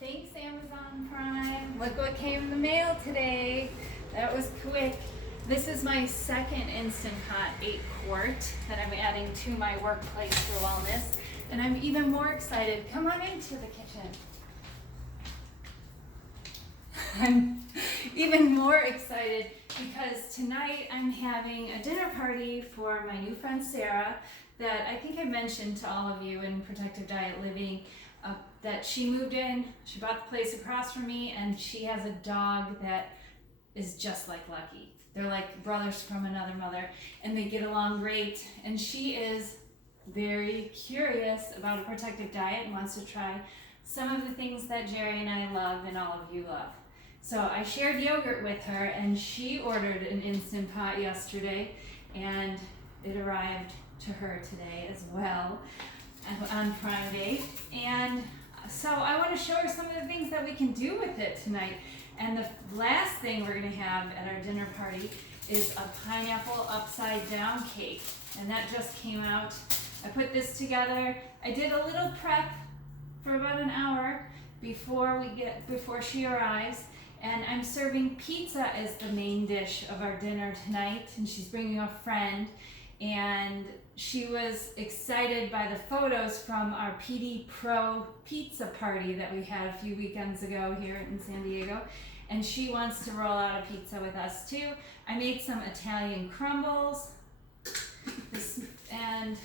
Thanks, Amazon Prime. Look what came in the mail today. That was quick. This is my second Instant Pot 8-quart that I'm adding to my workplace for wellness. And I'm even more excited. Come on into the kitchen. I'm even more excited because tonight I'm having a dinner party for my new friend Sarah that I think I mentioned to all of you in Protective Diet Living that she moved in, she bought the place across from me, and she has a dog that is just like Lucky. They're like brothers from another mother, and they get along great, and she is very curious about a protective diet and wants to try some of the things that Jerry and I love and all of you love. So I shared yogurt with her, and she ordered an Instant Pot yesterday, and it arrived to her today as well on Friday. And so I want to show her some of the things that we can do with it tonight. And the last thing we're going to have at our dinner party is a pineapple upside down cake. And that just came out. I put this together. I did a little prep for about an hour before she arrives. And I'm serving pizza as the main dish of our dinner tonight. And she's bringing a friend. And she was excited by the photos from our PD Pro pizza party that we had a few weekends ago here in San Diego. And she wants to roll out a pizza with us too. I made some Italian crumbles. And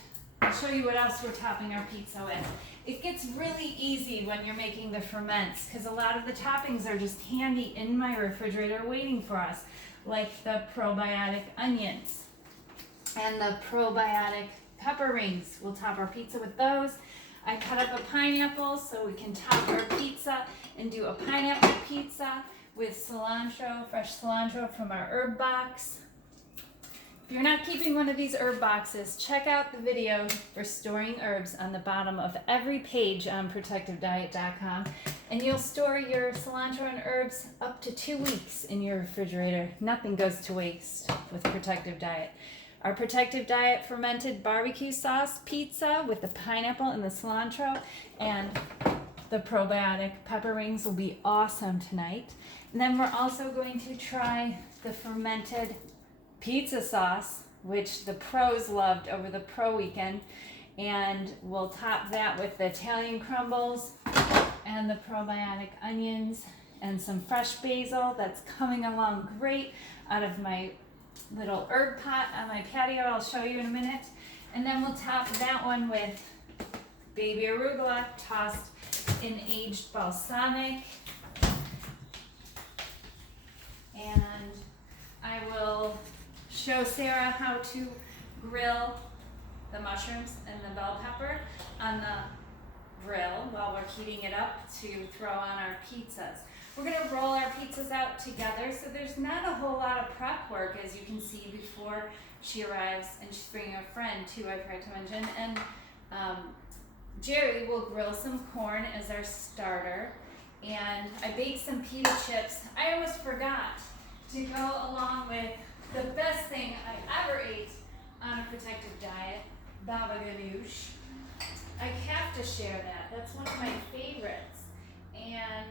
I'll show you what else we're topping our pizza with. It gets really easy when you're making the ferments because a lot of the toppings are just handy in my refrigerator waiting for us, like the probiotic onions and the probiotic pepper rings. We'll top our pizza with those. I cut up a pineapple so we can top our pizza and do a pineapple pizza with cilantro, fresh cilantro from our herb box. If you're not keeping one of these herb boxes, check out the video for storing herbs on the bottom of every page on protectivediet.com, and you'll store your cilantro and herbs up to 2 weeks in your refrigerator. Nothing goes to waste with Protective Diet. Our Protective Diet fermented barbecue sauce pizza with the pineapple and the cilantro and the probiotic pepper rings will be awesome tonight. And then we're also going to try the fermented pizza sauce, which the pros loved over the pro weekend. And we'll top that with the Italian crumbles and the probiotic onions and some fresh basil that's coming along great out of my little herb pot on my patio. I'll show you in a minute. And then we'll top that one with baby arugula tossed in aged balsamic. And I will show Sarah how to grill the mushrooms and the bell pepper on the grill while we're heating it up to throw on our pizzas. We're going to roll our pizzas out together, so there's not a whole lot of prep work, as you can see, before she arrives, and she's bringing a friend too, I forgot to mention. And Jerry will grill some corn as our starter, and I baked some pita chips. I almost forgot to go along with the best thing I ever ate on a protective diet, baba ganoush. I have to share that. That's one of my favorites. And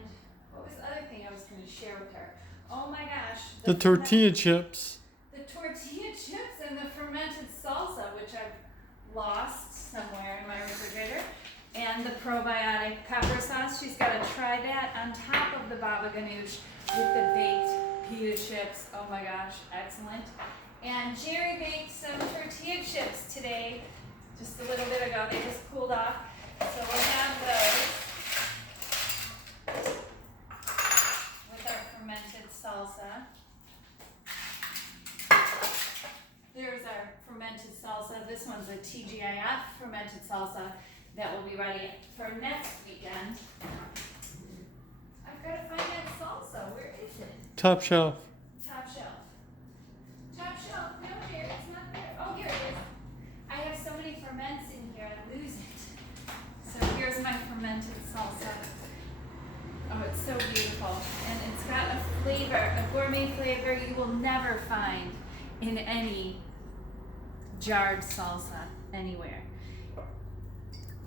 what was the other thing I was going to share with her? Oh my gosh. The tortilla chips. The tortilla chips and the fermented salsa, which I've lost somewhere in my refrigerator. And the probiotic pepper sauce. She's got to try that on top of the baba ganoush with the baked pita chips. Oh my gosh, excellent. And Jerry baked some tortilla chips today, just a little bit ago. They just cooled off. So we'll have those with our fermented salsa. There's our fermented salsa. This one's a TGIF fermented salsa that will be ready for next weekend. I've got to find that salsa. Where is it? Top shelf. Top shelf. Top shelf. No, here. It's not there. Oh, here it is. I have so many ferments in here, I lose it. So here's my fermented salsa. Oh, it's so beautiful. And it's got a flavor, a gourmet flavor you will never find in any jarred salsa anywhere.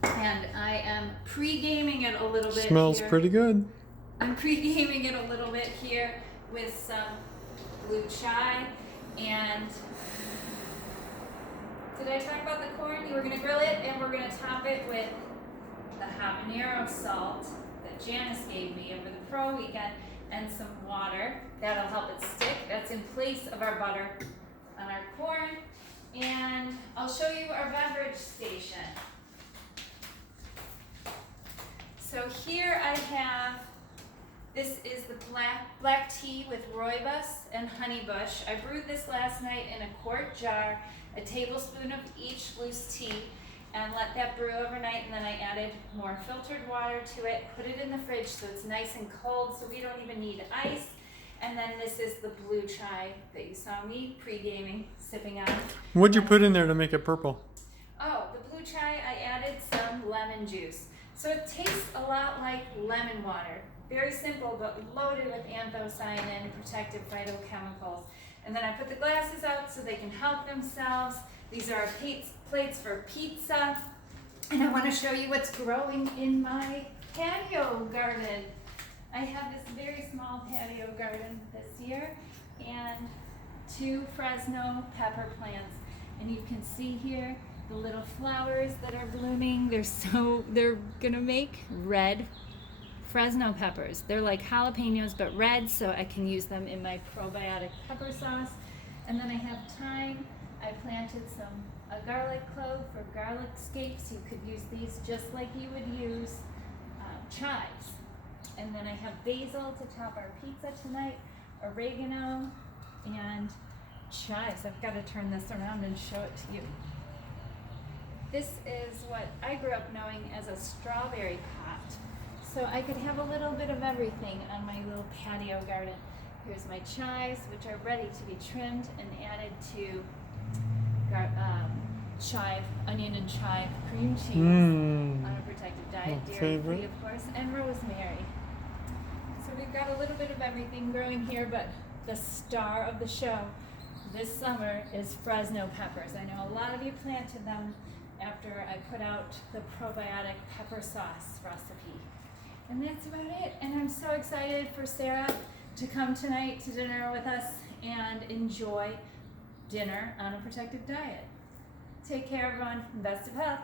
And I am pre-gaming it a little bit Smells here. pretty good. I'm pre-gaming it a little bit here with some blue chai. And did I talk about the corn? You were gonna grill it and we're gonna top it with the habanero salt that Janice gave me over the pro weekend and some water. That'll help it stick. That's in place of our butter on our corn. And I'll show you our beverage station. So here I have, this is the black tea with rooibos and honeybush. I brewed this last night in a quart jar, a tablespoon of each loose tea, and let that brew overnight, and then I added more filtered water to it, put it in the fridge so it's nice and cold so we don't even need ice. And then this is the blue chai that you saw me pre-gaming, sipping on. What'd you put in there to make it purple? Oh, the blue chai, I added some lemon juice. So it tastes a lot like lemon water. Very simple, but loaded with anthocyanin, protective phytochemicals. And then I put the glasses out so they can help themselves. These are our plates for pizza. And I want to show you what's growing in my patio garden. I have this very small patio garden this year and 2 Fresno pepper plants. And you can see here the little flowers that are blooming. They're gonna make red Fresno peppers. They're like jalapenos but red, so I can use them in my probiotic pepper sauce. And then I have thyme. I planted a garlic clove for garlic scapes. You could use these just like you would use chives. And then I have basil to top our pizza tonight, oregano, and chives. I've got to turn this around and show it to you. This is what I grew up knowing as a strawberry pot. So I could have a little bit of everything on my little patio garden. Here's my chives, which are ready to be trimmed and added to onion and chive cream cheese on a protective diet, dairy-free of course, and rosemary. So we've got a little bit of everything growing here, but the star of the show this summer is Fresno peppers. I know a lot of you planted them after I put out the probiotic pepper sauce recipe. And that's about it. And I'm so excited for Sarah to come tonight to dinner with us and enjoy dinner on a protective diet. Take care, everyone. Best of health.